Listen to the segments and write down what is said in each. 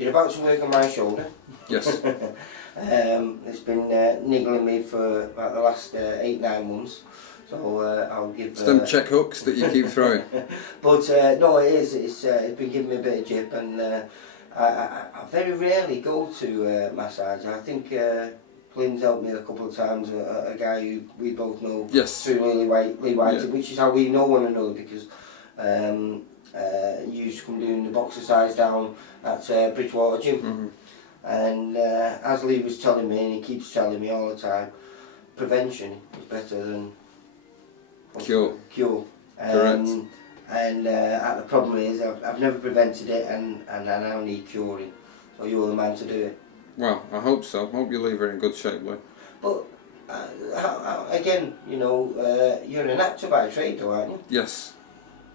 You're about to work on my shoulder. Yes. It's been niggling me for about the last 8-9 months. So I'll give... It's them check hooks that you keep throwing. But no, it is. It's been giving me a bit of jip, and I very rarely go to massage. I think Glyn's helped me a couple of times, a guy who we both know, Yes. through Lee Whiting, Yeah. which is how we know one another, because you used to come doing the boxercise down at Bridgewater Gym. Mm-hmm. And as Lee was telling me, and he keeps telling me all the time, prevention is better than Cure. And Correct. the problem is I've never prevented it, and I now need curing. So you're the man to do it. Well, I hope so. I hope you leave her in good shape, Lee. But again, you know, you're an actor by trade, though, aren't you? Yes.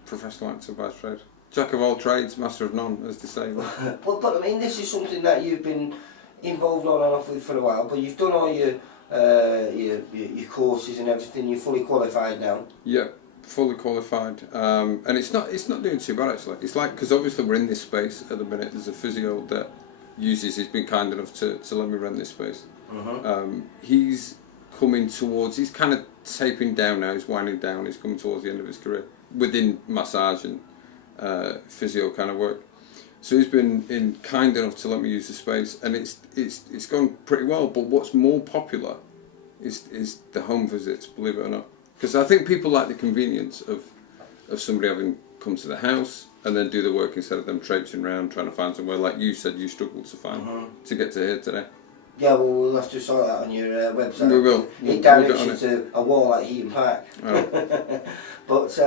Professional actor by trade. Jack of all trades, master of none, as they say. but I mean, this is something that you've been involved on and off with for a while. But you've done all your courses and everything. You're fully qualified now. Yeah, fully qualified. And it's not doing too bad actually. It's like, because obviously we're in this space at the minute. There's a physio that uses. He's been kind enough to let me rent this space. He's coming towards. He's kind of taping down now. He's winding down. He's coming towards the end of his career within massage and physio kind of work. So he's been kind enough to let me use the space, and it's gone pretty well. But what's more popular is the home visits, believe it or not, because I think people like the convenience of somebody having come to the house and then do the work instead of them traipsing around trying to find somewhere, like you said you struggled to find to get to here today. Yeah, well, we'll have to sort that on your website. We will. It directs you to a wall at Heaton Park. Oh. But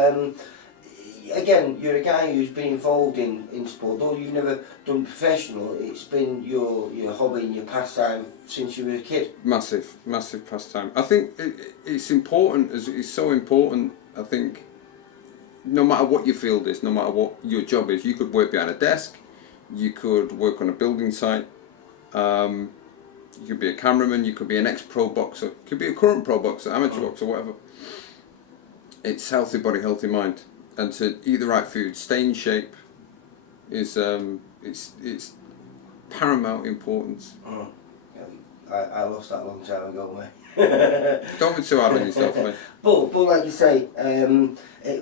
again, you're a guy who's been involved in sport. Though you've never done professional, it's been your hobby and your pastime since you were a kid. Massive Pastime. I think it's important. It's so important. I think no matter what your field is, no matter what your job is, you could work behind a desk, you could work on a building site. You could be a cameraman, you could be an ex-pro boxer, you could be a current pro boxer, amateur boxer, whatever. It's healthy body, healthy mind, and to eat the right food, stay in shape, is it's paramount importance. I lost that a long time ago, mate. Don't be too hard on yourself, mate. But like you say,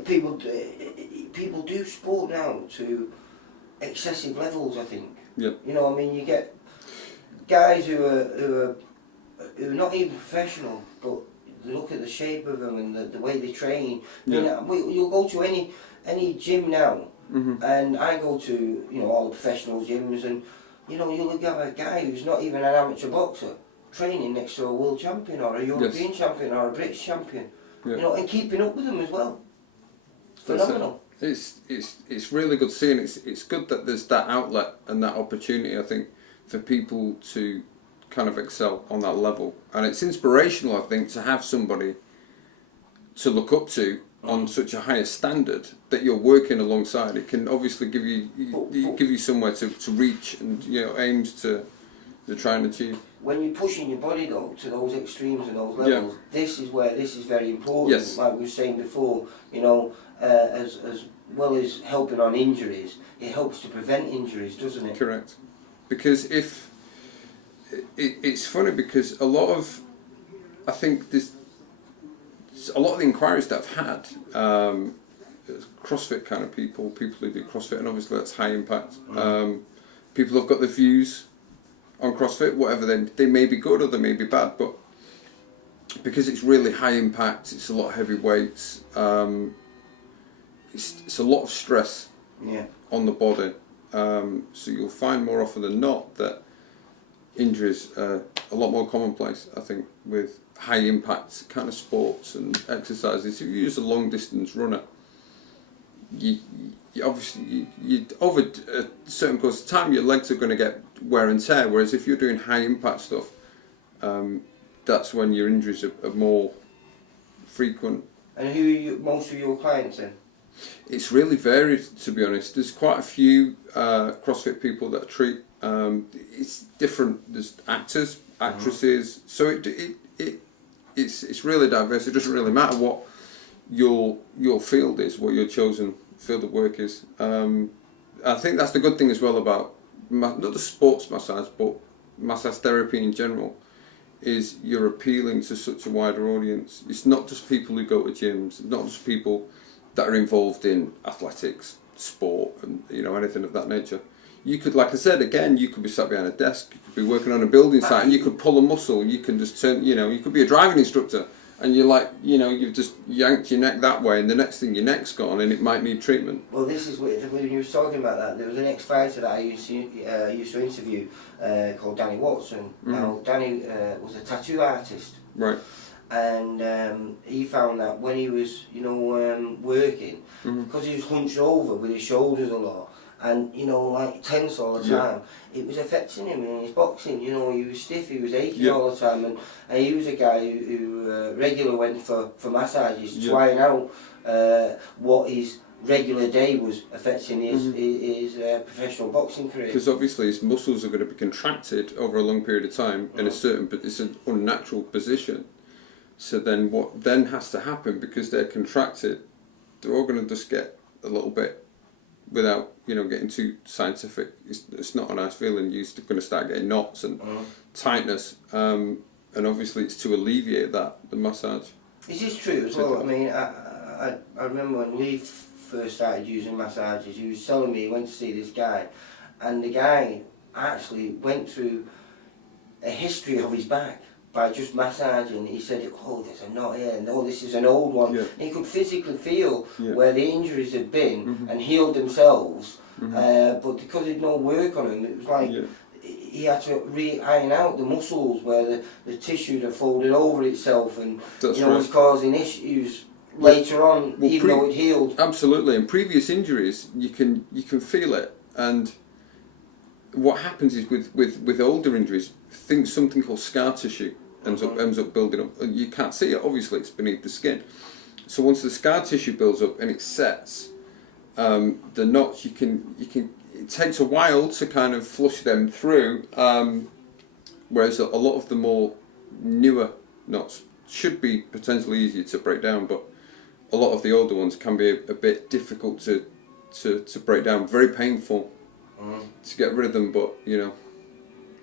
people do sport now to excessive levels, I think. Yeah. You know, I mean, you get guys who are not even professional, but look at the shape of them and the way they train. Yeah. I mean, you'll go to any gym now, and I go to, you know, all the professional gyms, and you know, you'll have a guy who's not even an amateur boxer training next to a world champion or a European champion or a British champion. Yeah. You know, and keeping up with them as well. It's phenomenal. It's really good seeing. It's good that there's that outlet and that opportunity, I think, for people to kind of excel on that level. And it's inspirational, I think, to have somebody to look up to on such a higher standard that you're working alongside. It can obviously give you somewhere to reach and, you know, aims to try and achieve. When you're pushing your body though to those extremes and those levels, this is where this is very important. Yes. Like we were saying before, you know, as well as helping on injuries, it helps to prevent injuries, doesn't it? Correct. Because if it's funny, because a lot of the inquiries that I've had, CrossFit kind of people who do CrossFit, and obviously that's high impact. People have got their views on CrossFit, whatever they may be good or they may be bad, but because it's really high impact, it's a lot of heavy weights, it's a lot of stress on the body. So you'll find more often than not that injuries are a lot more commonplace, I think, with high impact kind of sports and exercises. If you use a long distance runner, you obviously over a certain course of time your legs are going to get wear and tear, whereas if you're doing high impact stuff, that's when your injuries are more frequent. And who are most of your clients then? It's really varied, to be honest. There's quite a few CrossFit people that I treat. It's different. There's actors, actresses. So it's really diverse. It doesn't really matter what your field is, what your chosen field of work is. I think that's the good thing as well about not the sports massage, but massage therapy in general, is you're appealing to such a wider audience. It's not just people who go to gyms, not just people that are involved in athletics, sport, and anything of that nature. You could, like I said again, you could be sat behind a desk, you could be working on a building site, and you could pull a muscle. You can just turn, you could be a driving instructor, and you're like, you've just yanked your neck that way, and the next thing your neck's gone, and it might need treatment. Well, this is when you were talking about that. There was an ex-fighter that I used to interview called Danny Watson. Now, Danny was a tattoo artist. Right. And he found that when he was, working, because he was hunched over with his shoulders a lot, and like tense all the time, it was affecting him in his boxing. He was stiff, he was aching all the time, and he was a guy who regularly went for massages, trying out what his regular day was affecting his professional boxing career. Because obviously his muscles are going to be contracted over a long period of time in it's an unnatural position. So then what then has to happen, because they're contracted, they're all going to just get a little bit, without getting too scientific, it's not a nice feeling. You're going to start getting knots and tightness, and obviously it's to alleviate that, the massage. It is true as well. I mean, I remember when Lee first started using massages, he was telling me he went to see this guy, and the guy actually went through a history of his back by just massaging. He said, oh, there's a knot here, no, this is an old one. And he could physically feel where the injuries had been and healed themselves, but because there'd no work on him, it was like he had to iron out the muscles where the tissue had folded over itself, and was causing issues later on, even though it healed. Absolutely, in previous injuries you can feel it, and what happens is with older injuries, something called scar tissue ends up building up. You can't see it, obviously, it's beneath the skin. So once the scar tissue builds up and it sets, the knots, it takes a while to kind of flush them through, whereas a lot of the more newer knots should be potentially easier to break down, but a lot of the older ones can be a bit difficult to break down, very painful to get rid of them, but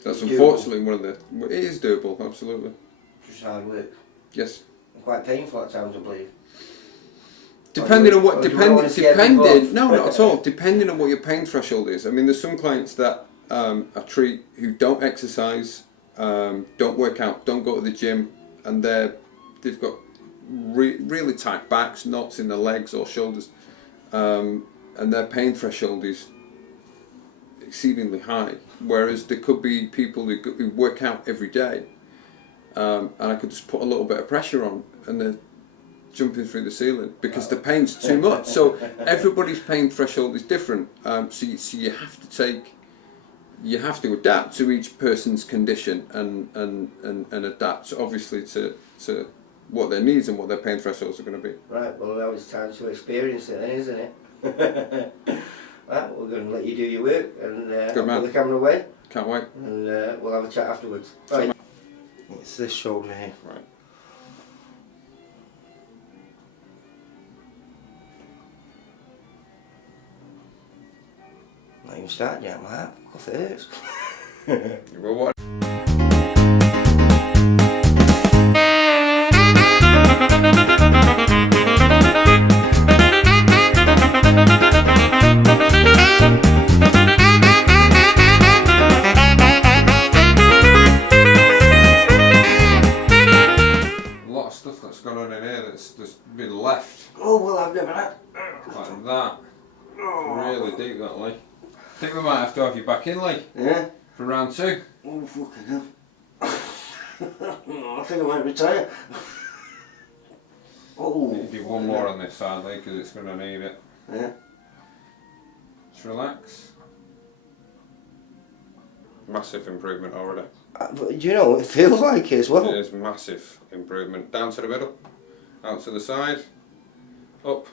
that's unfortunately one of the. It is doable, absolutely. Just hard work. Yes. And quite painful at times, I believe. Depending on what, no, not at all. Depending on what your pain threshold is. I mean, there's some clients that I treat who don't exercise, don't work out, don't go to the gym, and they've got really tight backs, knots in their legs or shoulders, and their pain threshold is exceedingly high. Whereas there could be people who work out every day, and I could just put a little bit of pressure on, and they're jumping through the ceiling because the pain's too much. So everybody's pain threshold is different. So you have to adapt to each person's condition and adapt obviously to what their needs and what their pain thresholds are going to be. Right. Well, now it's time to experience it, then, isn't it? Right, we're going to let you do your work, and put the camera away. Can't wait. And we'll have a chat afterwards. Right. It's this shoulder here. Right. Not even started yet, Mark. Cough it hurts. Well, what? Been left. Oh, well, I've never had. Like that. Really deep, that, Lee. I think we might have to have you back in, Lee. Yeah? For round 2. Oh, fucking hell. I think I might retire. Oh. You do one more on this side, Lee, because it's going to need it. Yeah. Just relax. Massive improvement already. But do you know, it feels like it as well. It is massive improvement. Down to the middle. Out to the side, up.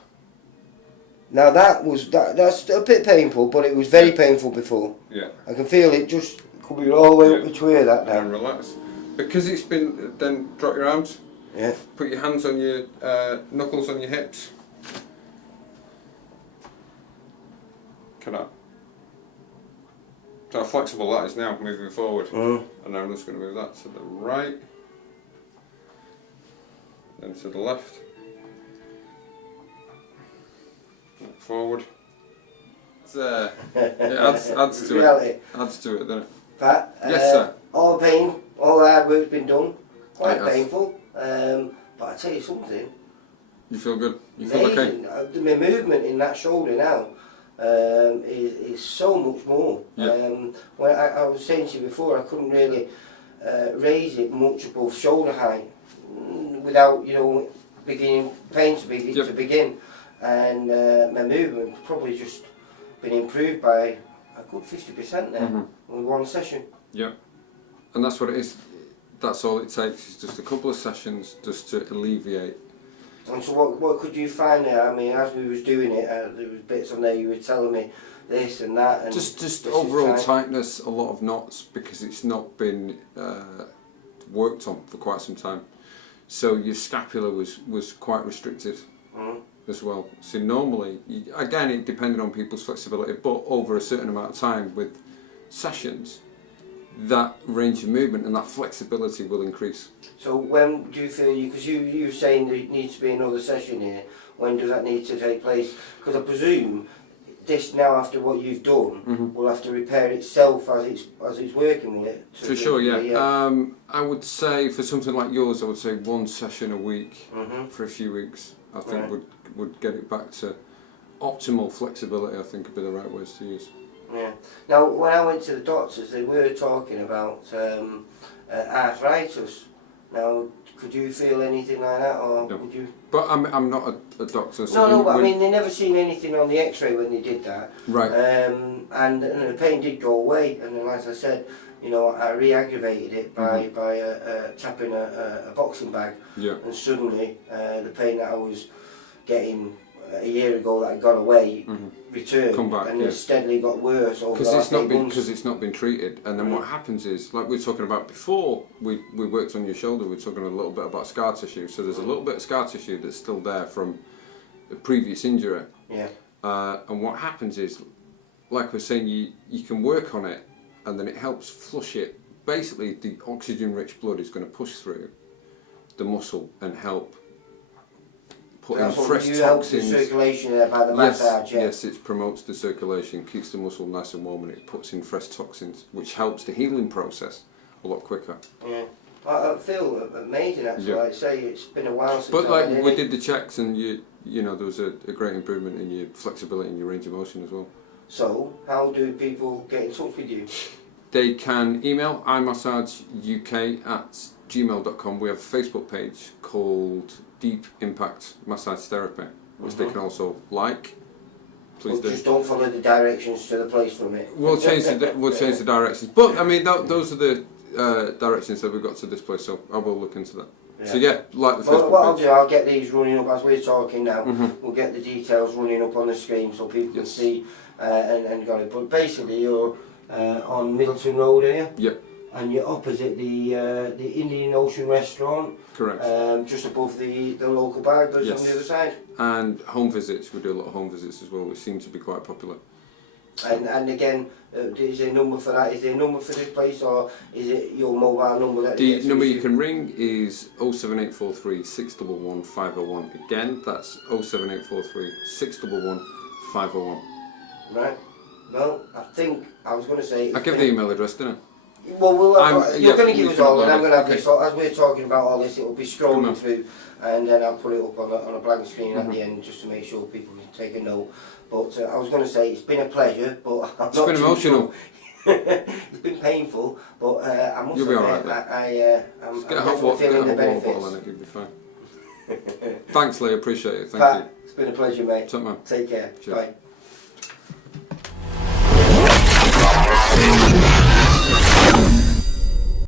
Now that's a bit painful, but it was very painful before. Yeah. I can feel it just coming all the way up the way that now. And relax. Because it's been, then drop your arms. Yeah. Put your hands on your knuckles on your hips. Can I? So how flexible that is now, moving forward. And I'm just going to move that to the right, then to the left, forward. It adds to it. Adds to it, doesn't it? Pat, yes, sir. All the pain, all the hard work's been done. Quite It has. painful, but I tell you something. You feel good? You feel Amazing. okay? My movement in that shoulder now is so much more. Yeah. When I was saying to you before, I couldn't really raise it much above shoulder height without, you know, beginning pain to begin, and my movement probably just been improved by a good 50% there in one session. Yeah, and that's what it is. That's all it takes, is just a couple of sessions just to alleviate. And so what could you find there? I mean, as we was doing it, there was bits on there you were telling me this and that. And just overall tightness, a lot of knots, because it's not been worked on for quite some time. So your scapula was quite restricted as well. So normally, again, it depended on people's flexibility, but over a certain amount of time with sessions, that range of movement and that flexibility will increase. So when do you feel, because you were saying there needs to be another session here, when does that need to take place? Because I presume this now, after what you've done, will have to repair itself as it's working with it. For sure, yeah. I would say for something like yours, I would say one session a week for a few weeks. I think would get it back to optimal flexibility. I think would be the right words to use. Yeah. Now, when I went to the doctors, they were talking about arthritis. Now, could you feel anything like that, or no. would you? But I'm not a doctor. So No, but I mean, they never seen anything on the X-ray when they did that. Right. And the pain did go away, and then, as I said, you know, I re-aggravated it by tapping a boxing bag, and suddenly the pain that I was getting a year ago that had gone away returned, come back, and it steadily got worse over because it's not been treated. And then what happens is, like we were talking about before, we worked on your shoulder. We were talking a little bit about scar tissue. So there's a little bit of scar tissue that's still there from a previous injury. Yeah. And what happens is, like we're saying, you can work on it, and then it helps flush it. Basically, the oxygen-rich blood is going to push through the muscle and help put in fresh toxins. Help the circulation there by the massage. Yes, it promotes the circulation, keeps the muscle nice and warm, and it puts in fresh toxins, which helps the healing process a lot quicker. Yeah, I feel amazing actually. Yeah. Like I say, it's been a while since. But like we did the checks, and you know there was a great improvement in your flexibility and your range of motion as well. So, how do people get in touch with you? They can email imassageuk@gmail.com. We have a Facebook page called Deep Impact Massage Therapy, which they can also like. Please do. Just don't follow the directions to the place from it. We'll change the directions. But I mean, those are the directions that we've got to this place. So I will look into that. Yeah. So yeah, like the Facebook what I'll page. do, I'll get these running up as we're talking now. We'll get the details running up on the screen so people can see and got it. But basically, you're on Middleton Road here. Yep. And you're opposite the Indian Ocean restaurant. Correct. Just above the local bar, but on the other side. And home visits, we do a lot of home visits as well, which seem to be quite popular. And again, is there a number for that? Is there a number for this place, or is it your mobile number that the number you can ring is 07843 611 501. Again, that's 07843 611 501. Right. Well, I think I was going to say. I give the email address, didn't I? Well, you're going to give us all, and I'm going to have this. Okay. As we're talking about all this, it will be scrolling through, and then I'll put it up on a blank screen at the end just to make sure people can take a note. But I was going to say it's been a pleasure, but I'm it's been emotional. It's been painful, but I must admit, I'm get a hot water bottle and it'll be fine. Thanks, Lee. Appreciate it. Thank you. It's been a pleasure, mate. Top man. Take care. Cheers. Bye.